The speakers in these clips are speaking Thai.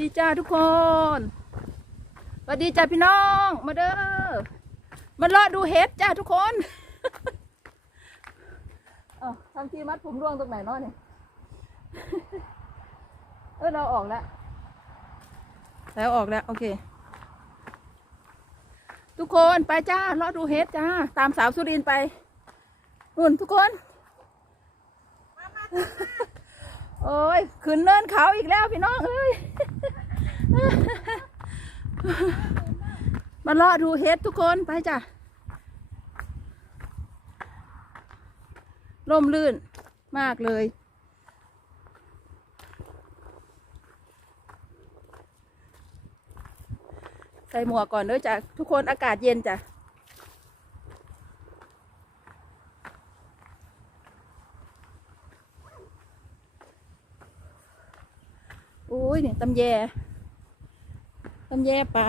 ดีจ้าทุกคนสวัสดีจ้าพี่น้อง มาเด้อมาเลาะดูเห็ดจ้าทุกคนเอ้าทำทีมัดผมร่วงตรงไหนเนาะเนี่ย เออเราออกแล้ว แล้วออกแล้ว โอเค ทุกคนไปจ้าเลาะดูเห็ดจ้า ตามสาวสุรินทร์ไปนุ่นทุกคน โอ้ยขึ้นเนินเขาอีกแล้วพี่น้องเอ้ย มาเลาะดูเห็ดทุกคนไปจ้ะร่มลื่นมากเลย ใส่หมวกก่อนเด้อจ้ะทุกคนอากาศเย็นจ้ะโอ้ยเนี่ยตำแย ตำแยปลา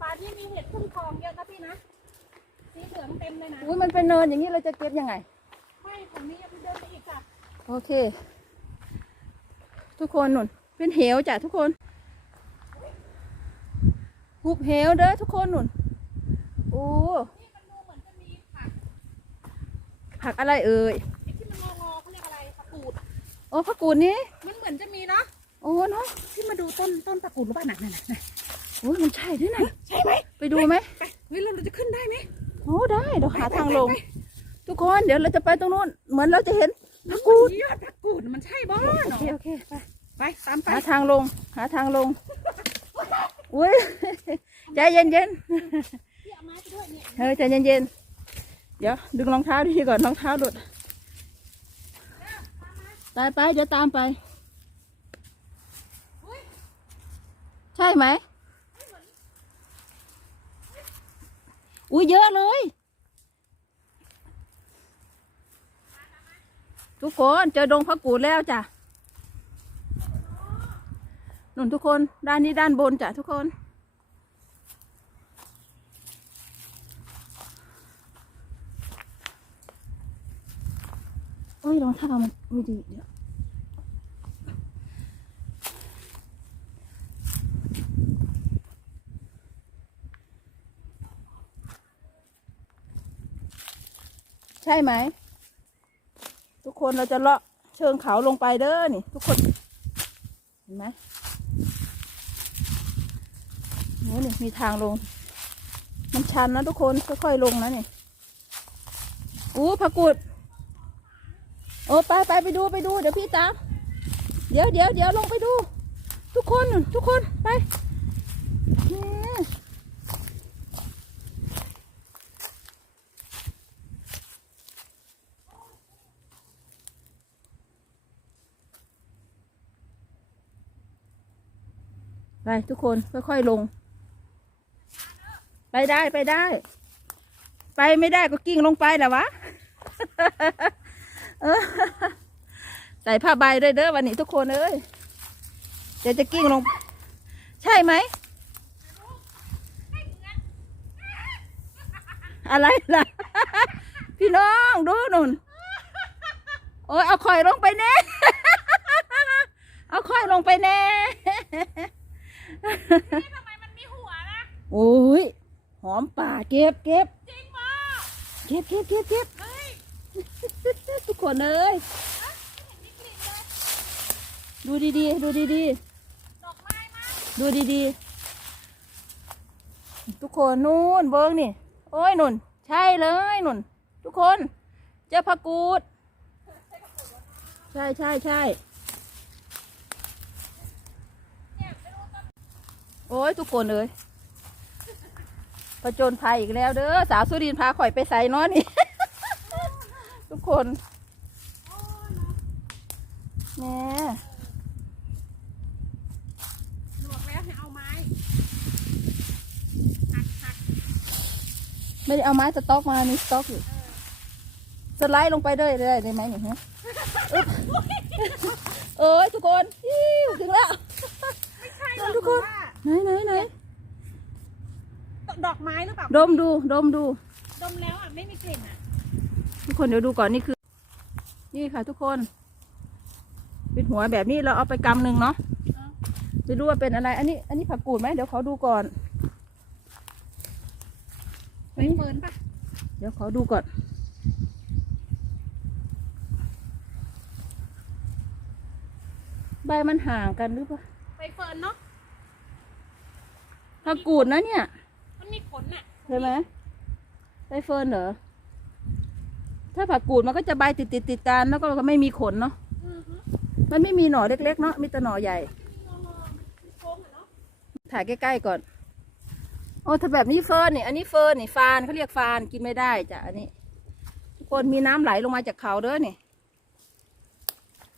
ป่าที่มีเห็ดพึ่งทองเยอะนะพี่นะ สีเหลืองเต็มเลยนะ อุ้ยมันเป็นเนินอย่างนี้เราจะเก็บยังไง ไม่ผมนี้ยังเดินไปอีกจ้ะโอเค ทุกคนนุ่นเป็นเหวจ้ะทุกคนหุบเหวเด้อทุกคนนุ่นโอ้นี่มันดูเหมือนจะมีผักผักอะไรเอ่ยไอ้ที่มันงองอๆเขาเรียกอะไรตะกรูดโอ้ผักกูดนี้มันเหมือนจะมีเนาะโอ้เนาะที่มาดูต้นต้นตะกรูดหรือเปล่าหนักหนักหนักโอ้ยมันใช่ด้วยนะใช่ไหมไปดูไหมไปเฮ้ยเราจะขึ้นได้ไหมโอ้ได้เดี๋ยวหาทางลงไปทุกคนเดี๋ยวเราจะไปตรงนู้นเหมือนเราจะเห็นผักกูดยอ ดตะกรูดมันใช่บ้าโอเนาะเคโอเคไปไปตามไปหาทางลงหาทางลงอุ้ยใจเย็นเย็นพี่เอาไม้ไปด้วยเนี่ยๆเฮ้ยใจเย็นเย็นๆเดี๋ยวดึงรองเท้าดีก่อนรองเท้าหลุดไปไปเดี๋ยวตามไป ใช่ไหมอุ้ยเยอะเลย ทุกคนเจอดงพักกูดแล้วจ้ะหนุนทุกคนด้านนี้ด้านบนจ้ะทุกคนโอ้ยรองเท้ามันไม่ดีเดี๋ยวใช่ไหม คนเราจะเลาะเชิงเขาลงไปเด้อนี่ ทุกคน เห็นไหมโอ้นี่มีทางลง มันชันนะทุกคน ค่อยๆลงนะนี่อู้ผักกุด โอ้ไปไปไปดูไปดู เดี๋ยวพี่ตาม เดี๋ยวเดี๋ยวเดี๋ยวลงไปดู ทุกคน ทุกคนไปอืม ไปทุกคนค่อยๆลง ไปได้ไปได้ ไปไม่ได้ก็กิ้งลงไปแหละวะใส่ผ้าใบด้วยเด้อวันนี้ทุกคนเอ้ยเดี๋ยวจะกิ้งลง ใช่ไหม อะไรล่ะ พี่น้องดูหนุนโอ้ยเอาข่อยลงไปแน่ เอาข่อยลงไปแน่ ทำไมมันมีหัวนะ โอ้ย หอมป่าเก็บเก็บจริงป่ะเก็บเก็บเก็บเก็บเฮ้ยทุกคนเอ้ยมีกลิ่นเลยดูดีๆ ดูดีดอกไม้มากๆ ดูดีๆ ทุกคนนู่นเบิ้งนี่ โอ้ยนุ่น ใช่เลยนุ่น ทุกคน เจ้าพักกูด ใช่ใช่ใช่ เนี่ยไม่รู้ต้น โอ้ยทุกคนเอ้ยประจนภัยอีกแล้วเด้อสาวสุรินทร์พาข่อยไปใส่เนอนี่ ทุกคนโอ้ยเนาะแหม่หลวกแล้วให้เอาไม้หักหักไม่ได้เอาไม้สต๊อกมามีสต๊อกอยู่สไลด์ลงไปได้เลยได้ไหมนี่ฮะอึ๊บเอ้ยทุกคนอิ๊วถึงแล้วไม่ใช่หรอกทุกคนหว่า ไหนไหนไหนดอกไม้หรือเปล่าดมดูดมดู ดมแล้วอะไม่มีกลิ่นอะ ทุกคนเดี๋ยวดูก่อนนี่คือ นี่ค่ะ ทุกคนเป็นหัวแบบนี้เราเอาไปกำหนึ่งเนาะเออจะดูว่าเป็นอะไร อันนี้ อันนี้ผักกูดไหมเดี๋ยวขอดูก่อนใบเฟิร์นปะเดี๋ยวขอดูก่อน ใบมันห่างกันหรือเปล่าใบเฟิร์นเนาะ ผักกูดนะเนี่ย มันมีขนอะใช่ไหมใบเฟิร์นเหรอ ถ้าผักกูดมันก็จะใบติดติดติดๆกันแล้วก็ไม่มีขนเนาะ อือฮึมันไม่มีหน่อเล็กๆเนาะ มีแต่หน่อใหญ่ งอๆโค้งอะเนาะถ่ายใกล้ๆก่อน โอ้ถ้าแบบนี้เฟิร์นนี่ อันนี้เฟิร์นนี่ฟานเขาเรียกฟานกินไม่ได้จ้ะอันนี้ ทุกคนมีน้ำไหลลงมาจากเขาเด้อนี่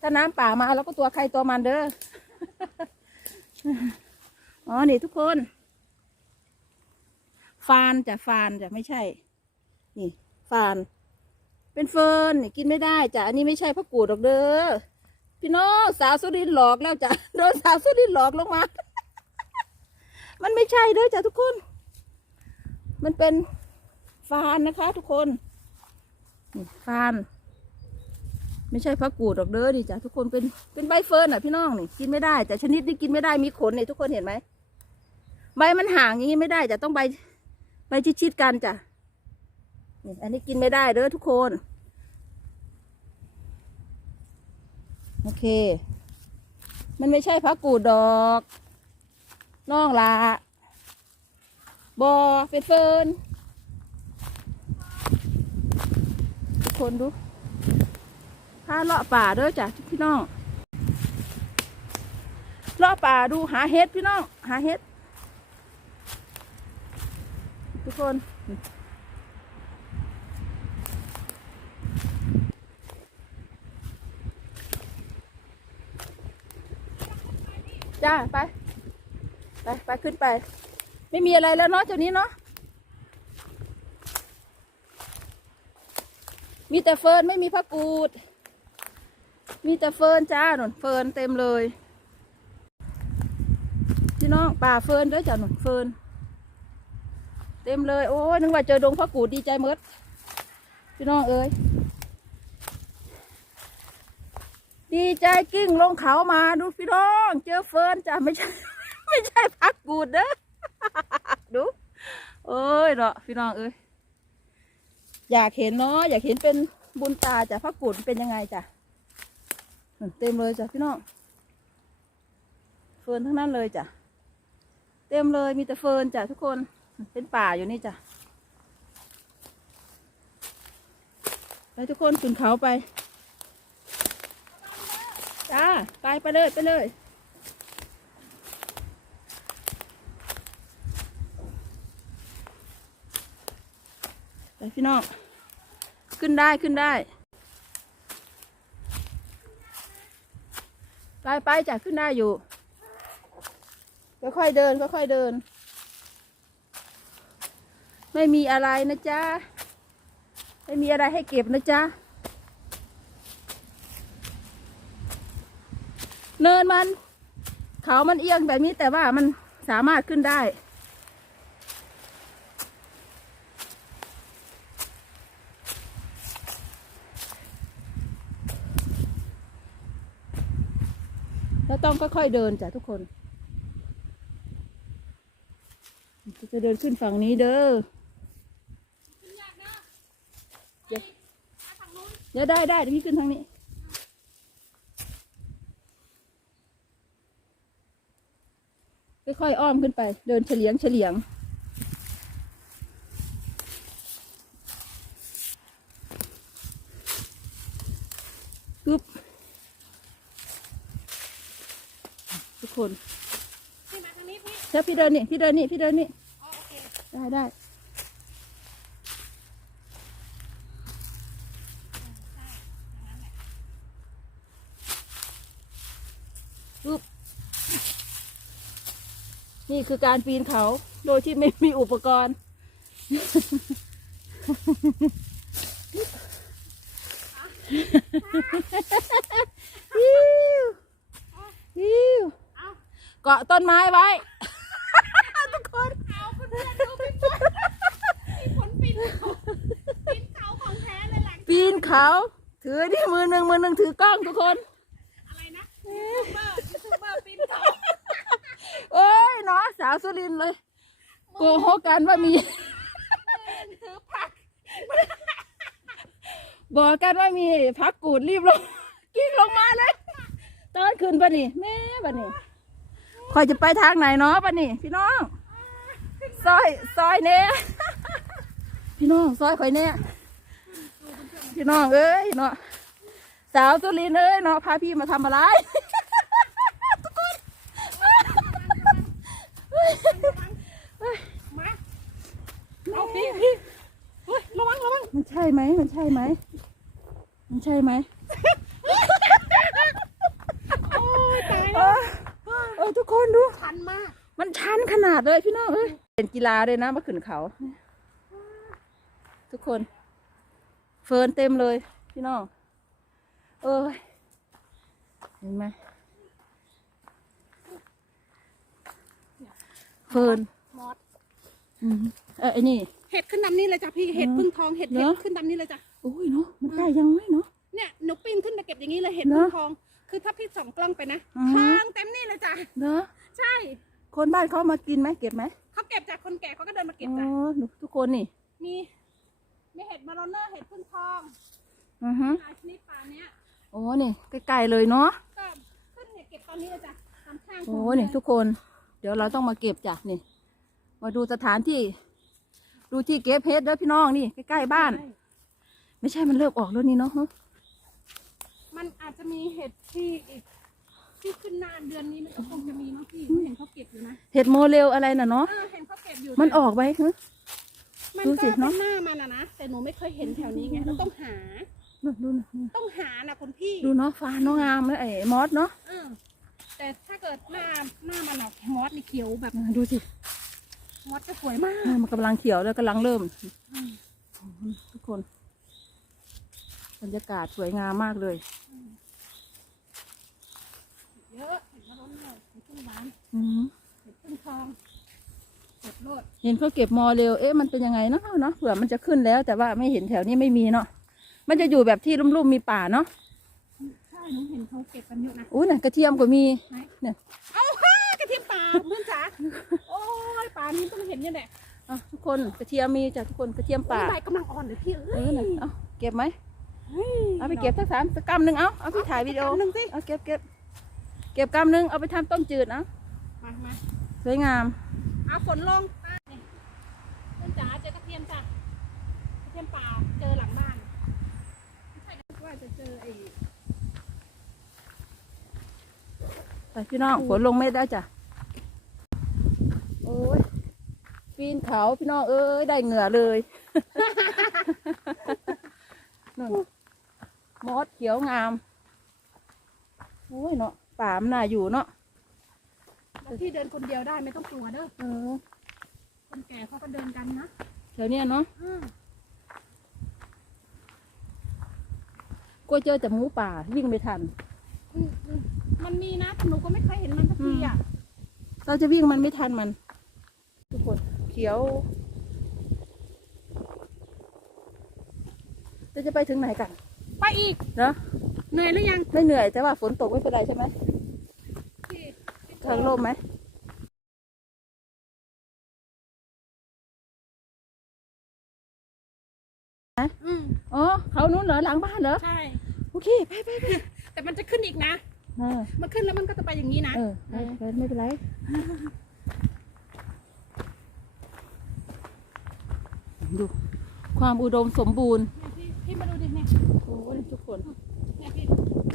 ถ้าน้ำป่ามาแล้วก็ตัวใครตัวมันเด้อ อ๋อ นี่ทุกคน ฟานจะฟานจะไม่ใช่ นี่ ฟาน เป็นเฟิร์นนี่กินไม่ได้จ้ะอันนี้ไม่ใช่พระกูดหรอกเด้อพี่น้องสาวสุรินหลอกแล้วจ้ะโดนสาวสุรินหลอกลงมา มันไม่ใช่เด้อจ้ะทุกคน มันเป็นฟานนะคะ ทุกคนนี่ฟาน ไม่ใช่พักกูดหรอกเด้อดิจ้ะทุกคนเป็นเป็นใบเฟิร์นอะพี่น้องนี่กินไม่ได้แต่ชนิดนี้กินไม่ได้มีขนเนี่ยทุกคนเห็นไหมใบมันห่างอย่างนี้ไม่ได้จะต้องใบ ใบชิดๆกันจ้ะนี่อันนี้กินไม่ได้เด้อทุกคน โอเค มันไม่ใช่พักกูดดอกน้องละบอเป็นเฟิร์นทุกคนดูพาเลาะป่าเด้อจ้ะพี่น้องเลาะป่าดูหาเห็ดพี่น้อง หาเห็ด ทุก คน จ้า ไป ไป ไป ขึ้นไป ไม่มีอะไรแล้วเนาะจ้านี้เนาะ มีแต่เฟิร์นไม่มีพระกูด มีแต่เฟิร์นจ้าหนุนเฟิร์นเต็มเลย พี่น้องป่าเฟิร์นด้อจ้าหนุนเฟิร์น เต็มเลยโอ้ยนึกว่าเจอดงพระกูดดีใจหมดพี่น้องเอ้ยดีใจกิ้งลงเขามาดูพี่น้อง เจอเฟิร์นจ้าไม่ใช่ ไม่ใช่พักกูดเด้อดูเอ้ยเนาะพี่น้องเอ้ยอยากเห็นเนาะอยากเห็นเป็นบุญตาจ้ะพระกุฎเป็นยังไงจ้ะเต็มเลยจ้ะพี่น้องเฟิร์นทั้งนั้นเลยจ้ะเต็มเลยมีแต่เฟิร์นจ้ะทุกคน เป็นป่าอยู่นี่จ้ะไปทุกคนขึ้นเขาไป จ้า ไปไปเลยไปเลยไปพี่น้อง ขึ้นได้ขึ้นได้ ไปไปจ้ะขึ้นได้อยู่ ค่อยๆเดินค่อยๆเดิน ไม่มีอะไรนะจ๊ะ ไม่มีอะไรให้เก็บนะจ๊ะ เนินมัน เขามันเอียงแบบนี้แต่ว่ามันสามารถขึ้นได้แล้วต้องค่อยๆเดินจ้ะทุกคน จะเดินขึ้นฝั่งนี้เด้อ ขึ้นยากนะ เดี๋ยว มาทางนู้น เดี๋ยวได้ได้เดี๋ยวพี่ขึ้นทางนี้ ค่อยๆอ้อมขึ้นไป เดินเฉลียงเฉลียงปึ๊บทุกคน พี่มาทางนี้พี่ เดี๋ยวพี่เดินนี่ พี่เดินนี่ พี่เดินนี่อ๋อโอเคได้ได้ นี่คือการปีนเขาโดยที่ไม่มีอุปกรณ์ฮิวฮิวเอาเกาะต้นไม้ไว้ ทุกคนเอาเพื่อนๆดูพี่ฝนพี่ฝนปีนเขาปีนเขาของแท้เลยหลังปีนเขา ถือที่มือหนึ่งมือหนึ่งถือกล้องทุกคน อะไรนะยูทูบเบอร์ยูทูบเบอร์ปีนเขา เอ้ยเนาะ สาวสุรินทร์เลยโกหกกันว่ามีถือผัก บอกกันว่ามีพักกูดรีบลงกิ้งลงมาเลย ตอนคืนปะนี่แม่ปะนี่คอยจะไปทางไหนเนาะปะนี่ พี่น้องซอยซอยเน่พี่น้องซอยข่อยเน่พี่น้องเอ้ยเนาะสาวสุรินทร์เอ้ยเนาะพาพี่มาทำอะไร ทุกคน มาเอาพี่พี่เฮ้ยระวังระวัง มันใช่ไหมมันใช่ไหมมันใช่ไหมโอ้ยตายเอแล้วอเออทุกคนดู ชันมาก มันชันขนาดเลยพี่น้องเอ้ยเป็นกีฬาเลยนะมาขึ้นเขา ทุกคน เฟิร์นเต็มเลย พี่น้องเอ้ยเห็นไหมเฟิร์นมอส อืมเออไอ้นี่ เห็ดขึ้นดำนี่เลยจ้ะพี่ เห็ดเนอะพึ่งทอง เห็ดเนเห็อะดขึ้นดำนี่เลยจ้ะโอ้ยเนาะมันได้ยังไงเนาะเนี่ยหนูปิ้งขึ้นมาเก็บอย่างนี้เลยเห็ดเนพึ่อะงทอง คือถ้าพี่ส่องกล้องไปนะอือฮึทางเต็มนี่เลยจ้ะเนาะใช่ คนบ้านเขามากินไหมเก็บไหมเขาเก็บจากคนแก่เขาก็เดินมาเก็บอ๋จ้ะอหนูทุกคนนี่มีมีเห็ดมารอนเนอร์เห็ดพึ่งทองอือฮึหลายชนิดป่าเนี้ยโอ้นี่ใกล้ๆเลยเนาะก็ขึ้นเนี่ยเก็บตอนนี้เลยจ้ะตามข้างโอ้นี่ทุกคน เดี๋ยวเราต้องมาเก็บจ้ะนี่มาดูสถานที่ ดูที่เก็บเพชรเด้อพี่น้องนี่ใกล้ๆบ้านใช่ ไม่ใช่มันเลิกออกแล้วนี่เนาะฮะมันอาจจะมีเห็ดที่อีกที่ขึ้นหน้าเดือนนี้มันก็คงจะมีมั้งพี่เห็นเขาเก็บอยู่นะเห็ดโมเลลอะไรน่ะเนาะเออเห็นเขาเก็บอยู่มันออกไหมฮะมันดูก็สิเป็นเนอะหน้ามันอะนะแต่หนูไม่เคยเห็นแถวนี้ไงเราต้องหาดูดูดูต้องหานะคุณพี่ดูเนาะฟ้าเนาะงามเลยไอ้มอสเนาะเออแต่ถ้าเกิดหน้าหน้ามันอะมอสนี่เขียวแบบอ่าดูสิมอสจะสวยมากอ่ามันกำลังเขียวแล้วกำลังเริ่มอืมทุกคน บรรยากาศสวยงามมากเลยเยอะเห็ดมะร้อนเลยเห็ดพึ่งหวานอืมเห็ดพึ่งทองเห็ดโลดเห็นเขาเก็บมอเร็ว เอ๊ะ มันเป็นยังไงเนาะเนาะ เผื่อมันจะขึ้นแล้ว แต่ว่าไม่เห็นแถวนี้ไม่มีเนาะ มันจะอยู่แบบที่ลุ่มๆมีป่าเนาะ ใช่หนูเห็นเขาเก็บกันเยอะนะ อู้น่ะกระเทียมก็มีไหนเนี่ย เอาฮ่ากระเทียมป่าเพื่อนจ๋า โอ้ยป่านี้ต้องเห็นเนี่ยแหละอะทุกคนกระเทียมมีจ้ะทุกคนกระเทียมป่าใบกำลังอ่อนเลยพี่เอเอ้อยน่ะเอาเก็บไหมฮ้ย เอาไปเก็บสักสามสักกำหนึ่งเอาเอาพี่ถ่ายวิดีโอกำหนึ่งสิเอาเก็บเก็บเก็บกำหนึ่งเอาไปทำต้มจืดเอามามาสวยงามเอาฝนลงตาเนี่ยเพื่อนจ๋าเจอกระเทียมจ้ะกระเทียมป่าเจอหลังบ้านไม่ใช่ว่าจะเจอไอ้ไปพี่น้องฝนลงไม่ได้จ้ะโอ้ยปีนเขาพี่น้องเอ้ยได้เหงื่อเลยนั่น มอสเขียวงามโอ้ยเนาะป่ามนน่าอยู่เนาะแล้วพี่เดินคนเดียวได้ไม่ต้องกลัวเด้อเออคนแก่เขาก็เดินกันนะแถวเนี้ยเนาะอืมกลัวเจอแต่หมูป่าวิ่งไม่ทัน อืมอืมมันมีนะแต่หนูก็ไม่เคยเห็นมันสักทีอะเราจะวิ่งมันไม่ทันมัน ทุกคนเขียว จะจะไปถึงไหนกัน ไปอีก เนาะเหนื่อยหรือยังไม่เหนื่อยแต่ว่าฝนตกไม่เป็นไรใช่ไหมพี่พี่ทางร่มไหมอืมอ๋อเขานู้นเหรอหลังบ้านเหรอ ใช่ โอเค ไปไปไปแต่มันจะขึ้นอีกนะเออมันขึ้นแล้วมันก็จะไปอย่างนี้นะ เออไปไปไม่เป็นไร ดู ความอุดมสมบูรณ์เนี่ย พี่พี่มาดูดิเนี่ยโอ้ยทุกคนเนี่ยพี่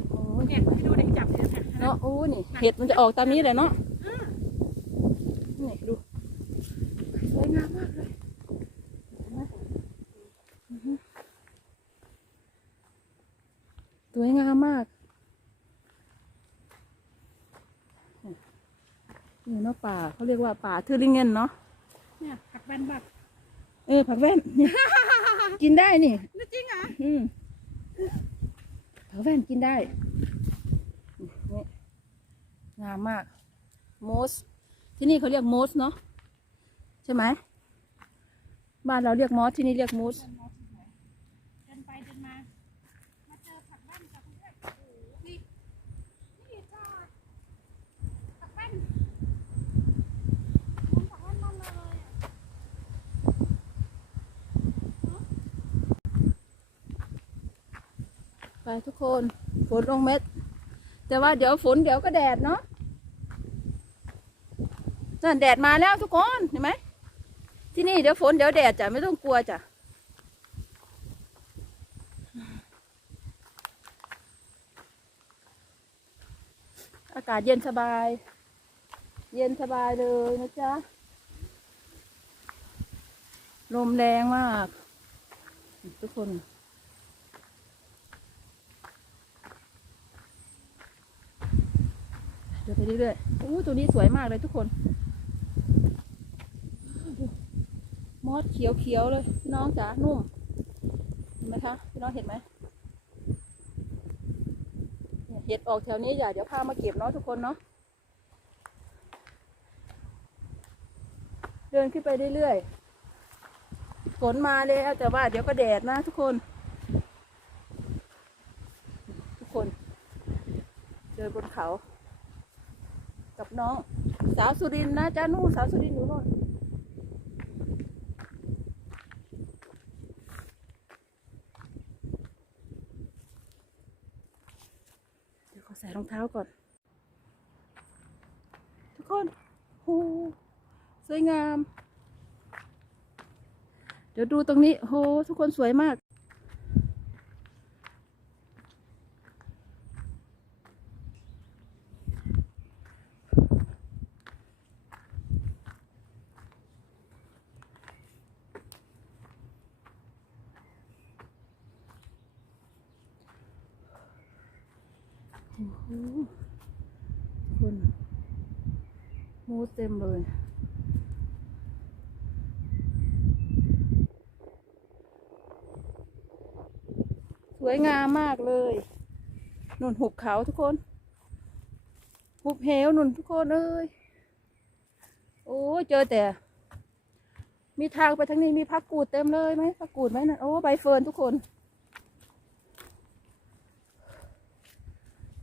โอ้ยเนี่ยพี่ดูดิจับเลยนะเนาะโอ้ยนี่เห็ดมันจะออกตามนี้เลยเนาะอืมนี่ดูสวยงามมากเลยเห็นไหมอือฮึสวยงามมากนี่เนาะป่าเขาเรียกว่าป่าทือริงเงินเนาะเนี่ยผักแบนบัก เออผักแว่นนี่ กินได้นี่นี่จริงเหรออืมแว่นกินได้นี่งามมาก โมส ที่นี่เขาเรียกโมสเนาะใช่ไหมบ้านเราเรียกมอสที่นี่เรียกมูส เดินมอสเฉยๆเดินไปเดินมา มาเจอผักแว่นกับเพื่อนโอ้โหนี่ นี่จ้าผักแว่นมันผักแว่นมันเลยอะ ไปทุกคนฝนลงเม็ด แต่ว่าเดี๋ยวฝนเดี๋ยวก็แดดเนาะนั่นแดดมาแล้วทุกคนเห็นไหมที่นี่เดี๋ยวฝนเดี๋ยวแดดจ้ะไม่ต้องกลัวจ้ะอากาศเย็นสบาย เย็นสบายเลยนะจ๊ะ ลมแรงมาก ทุกคน เดินไปเรื่อยๆอู้ตัวนี้สวยมากเลยทุกคน มอสเขียวๆเลยพี่น้องจ๋านุ่ม เห็นไหมคะพี่น้องเห็นไหมเห็ดออกแถวนี้อย่าเดี๋ยวพามาเก็บเนาะทุกคนเนาะ เดินขึ้นไปเรื่อยๆ ฝนมาแล้วแต่ว่าเดี๋ยวก็แดดนะทุกคน ทุกคน เดินบนเขา น้อง สาวสุรินนะจ้านู่นสาวสุรินอยู่โน่นเดี๋ยวขอใส่รองเท้าก่อน ทุกคนโอ้สวยงาม เดี๋ยวดูตรงนี้โหทุกคนสวยมาก โอ้โหทุกคนมูสเต็มเลยสวยงามมากเลยนุ่นหุบเขาทุกคน หุบเหวนุ่นทุกคนเอ้ยโอ้เจอแต่ มีทางไปทางนี้มีพักกูดเต็มเลยไหมพักกูดไหมนั่นโอ้ใบเฟิร์นทุกคน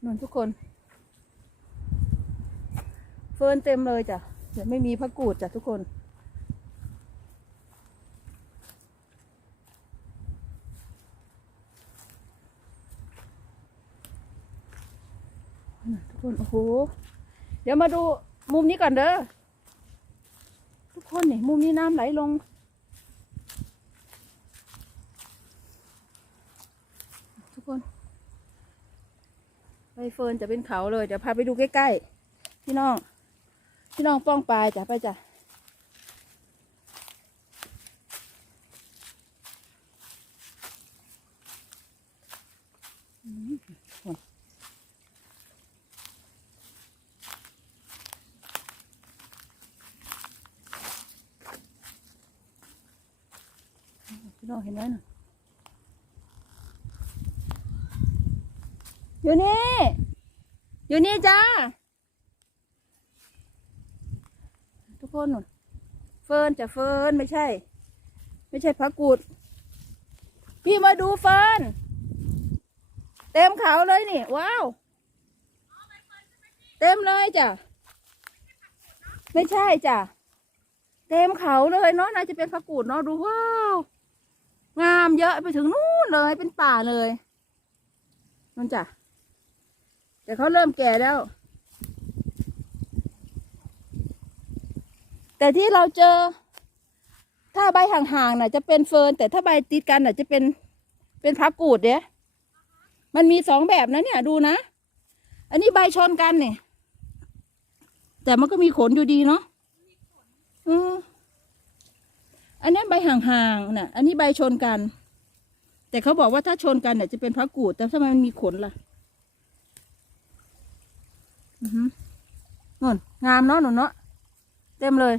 นุ่นทุกคน เฟิร์นเต็มเลยจ้ะเดี๋ยวไม่มีพักกูดจ้ะทุกคนทุกคนโอ้โหเดี๋ยวมาดูมุมนี้ก่อนเด้อทุกคนนี่มุมนี้น้ำไหลลงทุกคนใบเฟิร์นจะเป็นเขาเลย เดี๋ยวพาไปดูใกล้ๆพี่น้อง พี่น้องป้องปลายจ้ะไปจ้ะพี่น้องเห็นไหมน่ะอยู่นี่ อยู่นี่จ้า ทุก คนนู่นเฟิร์นจะเฟิร์นไม่ใช่ ไม่ใช่พักกูด พี่มาดูเฟิร์นเต็มเขาเลยนี่ ว้าว เต็มเลยจ้ะ ไม่ใช่จ้ะ เต็มเขาเลยเนาะน่าจะเป็นพักกูดเนาะดูว้าว งามเยอะไปถึงนู่นเลยเป็นป่าเลยนั่นจ้ะแต่เขาเริ่มแก่แล้ว แต่ที่เราเจอ ถ้าใบห่างๆน่ะ จะเป็นเฟิร์นแต่ถ้าใบติดกันน่ะ จะเป็นเป็นพักกูดเนี่ยมันมีสองแบบนะเนี่ยดูนะ อันนี้ใบชนกันเนี่ย แต่มันก็มีขนอยู่ดีเนาะอืมอันนี้ใบห่างๆน่ะ อันนี้ใบชนกัน แต่เขาบอกว่าถ้าชนกันเนี่ยจะเป็นพระกูดแต่ทำไมมันมีขนล่ะ อือหือนู่นงามเนาะหนูเนาะ เต็มเลย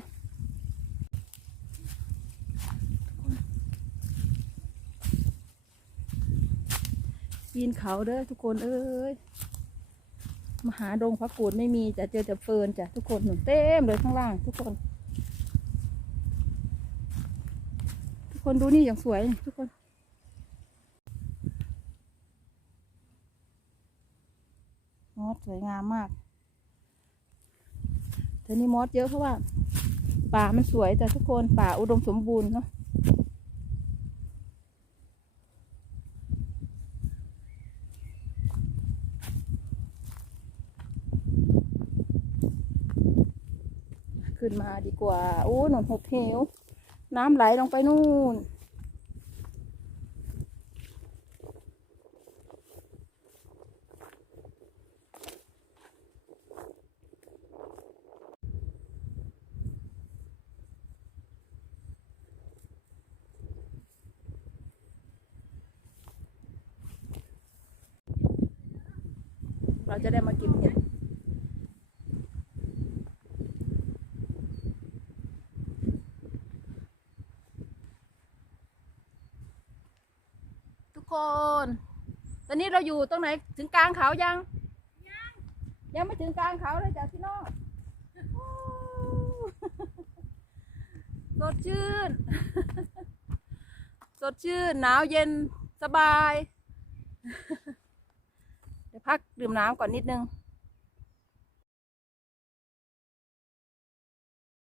ปีนเขาเด้อทุกคนเอ้ยมหาดงพระกูดไม่มีจะเจอแต่เฟิร์นจ้ะทุกคนหนุนเต็มเลยข้างล่าง ทุกคน ทุกคนดูนี่อย่างสวยทุกคนมอสสวยงามมาก แต่นี่มอสเยอะเพราะว่า ป่ามันสวยแต่ทุกคนป่าอุดมสมบูรณ์เนาะขึ้นมาดีกว่า โอ้หนนหกเหว น้ำไหลลงไปนู่น เราจะได้มาก็บเห็ดทุกคน ตอนนี้เราอยู่ตรงไหนถึงกลางเขายัง ยังยังไม่ถึงกลางเขาเลยจ้ะพี่น้องโอ้สดชื่น สดชื่น หนาวเย็นสบาย ดื่มน้ำก่อนนิดนึง